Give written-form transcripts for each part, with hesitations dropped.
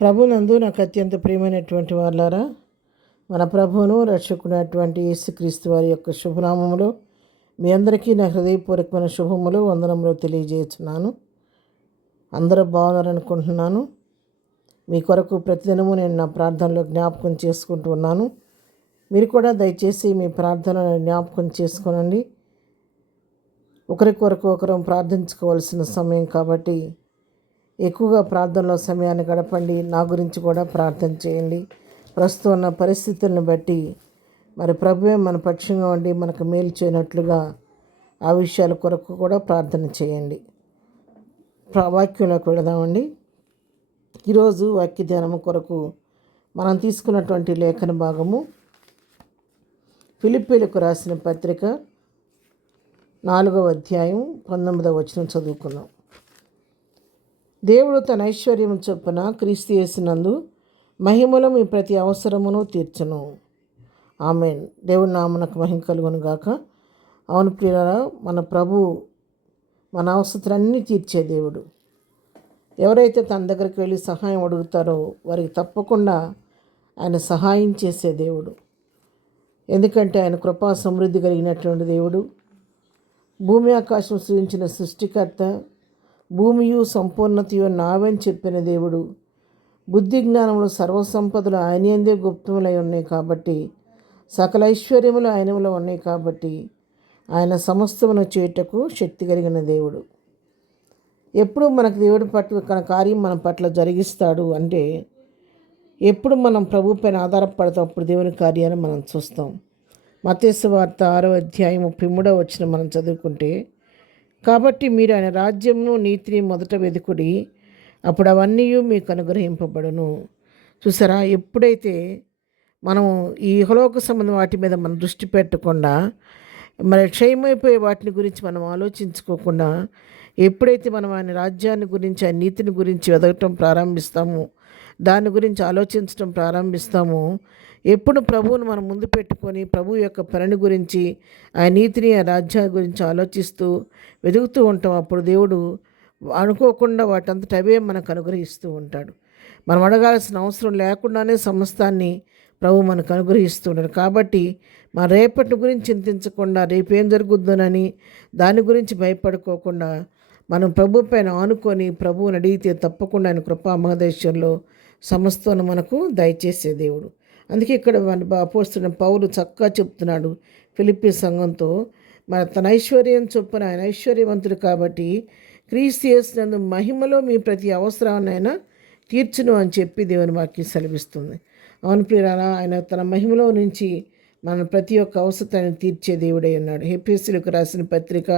ప్రభునందు నాకు అత్యంత ప్రియమైనటువంటి వాళ్ళారా, మన ప్రభువును రక్షకునటువంటి యేసుక్రీస్తు వారి యొక్క శుభనామములో మీ అందరికీ నా హృదయపూర్వకమైన శుభములు వందనములు తెలియజేస్తున్నాను. అందరూ బాగున్నారనుకుంటున్నాను. మీ కొరకు ప్రతిదినము నేను నా ప్రార్థనలో జ్ఞాపకం చేసుకుంటూ ఉన్నాను. మీరు కూడా దయచేసి మీ ప్రార్థనను జ్ఞాపకం చేసుకోనండి. ఒకరి కొరకు ఒకరు ప్రార్థించుకోవాల్సిన సమయం కాబట్టి ఎక్కువగా ప్రార్థనలో సమయాన్ని గడపండి. నా గురించి కూడా ప్రార్థన చేయండి. ప్రస్తుతం ఉన్న పరిస్థితులను బట్టి మరి ప్రభువే మన పక్షంగా ఉండి మనకు మేలు చేయనట్లుగా ఆ విషయాల కొరకు కూడా ప్రార్థన చేయండి. వాక్యంలోకి వెళదామండి. ఈరోజు వాక్య ధ్యానము కొరకు మనం తీసుకున్నటువంటి లేఖన భాగము ఫిలిప్పీలకు రాసిన పత్రిక 4వ అధ్యాయం 19వ వచనం చదువుకుందాం. దేవుడు తన ఐశ్వర్యము చొప్పున క్రీస్తు యేసునందు మహిమలో మీ ప్రతి అవసరమును తీర్చును. ఆమేన్. దేవుడి నామమునకు మహిమ కలుగును గాక. అవును ప్రియులారా, మన ప్రభు మన అవసరాలన్నీ తీర్చే దేవుడు. ఎవరైతే తన దగ్గరికి వెళ్ళి సహాయం అడుగుతారో వారికి తప్పకుండా ఆయన సహాయం చేసే దేవుడు. ఎందుకంటే ఆయన కృపా సమృద్ధి కలిగినటువంటి దేవుడు. భూమి ఆకాశం సృజించిన సృష్టికర్త, భూమియు సంపూర్ణతయు నావని చెప్పిన దేవుడు. బుద్ధి జ్ఞానములు సర్వసంపదలు ఆయనందే గుప్తములై ఉన్నాయి కాబట్టి, సకల ఐశ్వర్యములు ఆయనములో ఉన్నాయి కాబట్టి ఆయన సమస్తమును చేయుటకు శక్తి కలిగిన దేవుడు. ఎప్పుడు మనకు దేవుడి పట్ల కార్యం మన పట్ల జరిగిస్తాడు అంటే ఎప్పుడు మనం ప్రభు పైన ఆధారపడతాం, అప్పుడు దేవుని కార్యాన్ని మనం చూస్తాం. మత్తయి సువార్త 6వ అధ్యాయం 33వ వచనం మనం చదువుకుంటే, కాబట్టి మీరు ఆయన రాజ్యమును నీతిని మొదట వెదుకుడి, అప్పుడు అవన్నీ మీకు అనుగ్రహింపబడును. చూసారా, ఎప్పుడైతే మనం ఈ ఇహలోక సంబంధం వాటి మీద మనం దృష్టి పెట్టకుండా, మరి క్షయమైపోయే వాటిని గురించి మనం ఆలోచించుకోకుండా, ఎప్పుడైతే మనం ఆయన రాజ్యాన్ని గురించి ఆయన నీతిని గురించి వెదగటం ప్రారంభిస్తామో, దాని గురించి ఆలోచించడం ప్రారంభిస్తామో, ఎప్పుడు ప్రభువును మనం ముందు పెట్టుకొని ప్రభు యొక్క పనిని గురించి ఆయన నీతిని ఆ రాజ్యాన్ని గురించి ఆలోచిస్తూ వెతుకుతూ ఉంటాం, అప్పుడు దేవుడు అనుకోకుండా వాటంతట అవే మనకు అనుగ్రహిస్తూ ఉంటాడు. మనం అడగాల్సిన అవసరం లేకుండానే సమస్తాన్ని ప్రభు మనకు అనుగ్రహిస్తూ ఉంటాడు. కాబట్టి మన రేపటి గురించి చింతించకుండా, రేపేం జరుగుతుందోనని దాని గురించి భయపడుకోకుండా మనం ప్రభు పైన ఆనుకొని ప్రభువుని అడిగితే తప్పకుండా ఆయన కృపా మహదేశ్వర్లో సమస్తాన్ని మనకు దయచేసే దేవుడు. అందుకే ఇక్కడ అపోస్తలుడైన పౌలు చక్కగా చెప్తున్నాడు ఫిలిప్పీ సంఘంతో, మన తన ఐశ్వర్యం చొప్పున ఆయన ఐశ్వర్యవంతుడు కాబట్టి క్రీస్తు యేసునందు మహిమలో మీ ప్రతి అవసరాన్నైనా తీర్చును అని చెప్పి దేవుని వాక్యం సెలవిస్తుంది. అవును ప్రియులారా, ఆయన తన మహిమలో నుంచి మన ప్రతి ఒక్క అవసరాన్ని తీర్చే దేవుడై ఉన్నాడు. ఎఫెసీయులకు రాసిన పత్రిక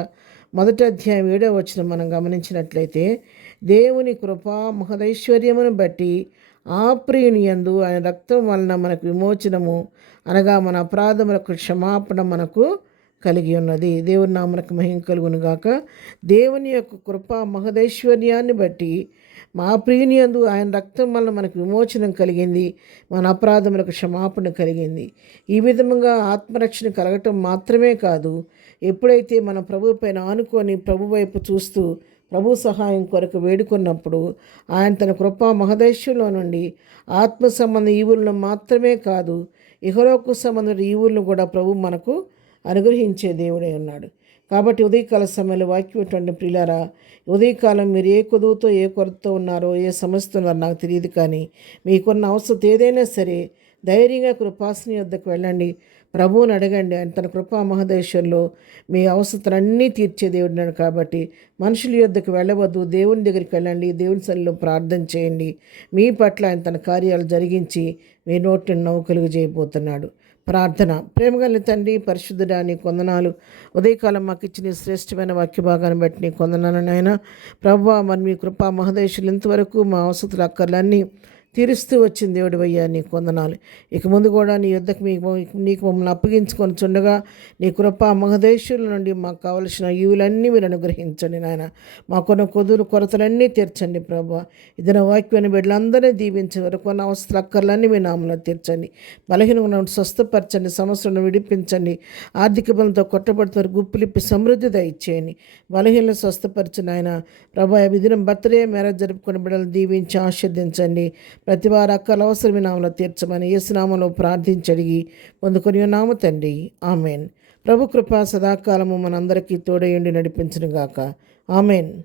1వ అధ్యాయం 7వ వచనం మనం గమనించినట్లయితే, దేవుని కృపా మహదైశ్వర్యమును బట్టి ఆ ప్రియుని యందు ఆయన రక్తం వలన మనకు విమోచనము, అనగా మన అపరాధములకు క్షమాపణ మనకు కలిగి ఉన్నది. దేవుని నామమునకు మహిమ కలుగును గాక. దేవుని యొక్క కృపా మహదైశ్వర్యాన్ని బట్టి మా ప్రియుని యందు ఆయన రక్తం వలన మనకు విమోచనం కలిగింది, మన అపరాధములకు క్షమాపణ కలిగింది. ఈ విధముగా ఆత్మరక్షణ కలగటం మాత్రమే కాదు, ఎప్పుడైతే మన ప్రభు పైన ఆనుకొని ప్రభు వైపు చూస్తూ ప్రభు సహాయం కొరకు వేడుకున్నప్పుడు ఆయన తన కృపా మహదైశ్వర్యంలో నుండి ఆత్మ సంబంధ ఈవులను మాత్రమే కాదు, ఇహలోక సంబంధ ఈవులను కూడా ప్రభు మనకు అనుగ్రహించే దేవుడై ఉన్నాడు. కాబట్టి ఉదయకాల సమయంలో వాక్యం ప్రియులారా, ఉదయకాలం మీరు ఏ కొదువుతో ఏ కొరతతో ఉన్నారో, ఏ సమస్యతో ఉన్నారో నాకు తెలియదు, కానీ మీకున్న అవసరం ఏదైనా సరే ధైర్యంగా కృపాసని వద్దకు వెళ్ళండి, ప్రభువుని అడగండి. ఆయన తన కృపా మహదేశ్వర్లో మీ అవసరాలన్నీ తీర్చే దేవుడున్నాడు. కాబట్టి మనుషుల యొద్దకు వెళ్ళవద్దు, దేవుని దగ్గరికి వెళ్ళండి, దేవుని సన్నిధిలో ప్రార్థన చేయండి. మీ పట్ల ఆయన తన కార్యాలు జరిగించి మీ నోటిని నవ్వు కలుగు చేయబోతున్నాడు. ప్రార్థన. ప్రేమగల తండ్రి, పరిశుద్ధుడా, నీ కొందనాలు. ఉదయకాలం మాకు ఇచ్చిన శ్రేష్టమైన వాక్య భాగాన్ని బట్టి నీ కొందనాలు నాయన. ప్రభువా, మరి మీ కృపా మహదేశులు ఇంతవరకు మా అవసరాల అక్కర్లన్నీ తీరుస్తూ వచ్చింది దేవుడు అయ్యా, నీ కొందనాలు. ఇక ముందు కూడా నీ యుద్ధకు నీకు మమ్మల్ని అప్పగించుకొని చుండగా నీ కృపా మహదేశుల నుండి మాకు కావలసిన ఈవులన్నీ మీరు అనుగ్రహించండి నాయన. మాకున్న కొరతలన్నీ తీర్చండి ప్రభువా. ఇదిన వాక్యాన్ని బిడ్డలందరినీ దీవించే వరకు కొన్న అవసర అక్కర్లన్నీ మీ నామంలో తీర్చండి. బలహీనంగా స్వస్థపరచండి, సమస్యలను విడిపించండి. ఆర్థిక బలంతో కొట్టబడుతున్న గుప్పులిప్పి సమృద్ధి దయచేయండి. బలహీనలు స్వస్థపరచండి ఆయన. ప్రభా, ఈ దినం బర్త్డే మ్యారేజ్ జరుపుకునే బిడ్డలను దీవించి ఆశీర్దించండి. ప్రతి వారి అక్కల అవసరం మీ నామలో తీర్చమని యేసునామలో ప్రార్థించి అడిగి పొందుకొని ఉన్నాము తండ్రి. ఆమెన్. ప్రభు కృప సదాకాలము మనందరికీ తోడయుండి నడిపించును గాక. ఆమెన్.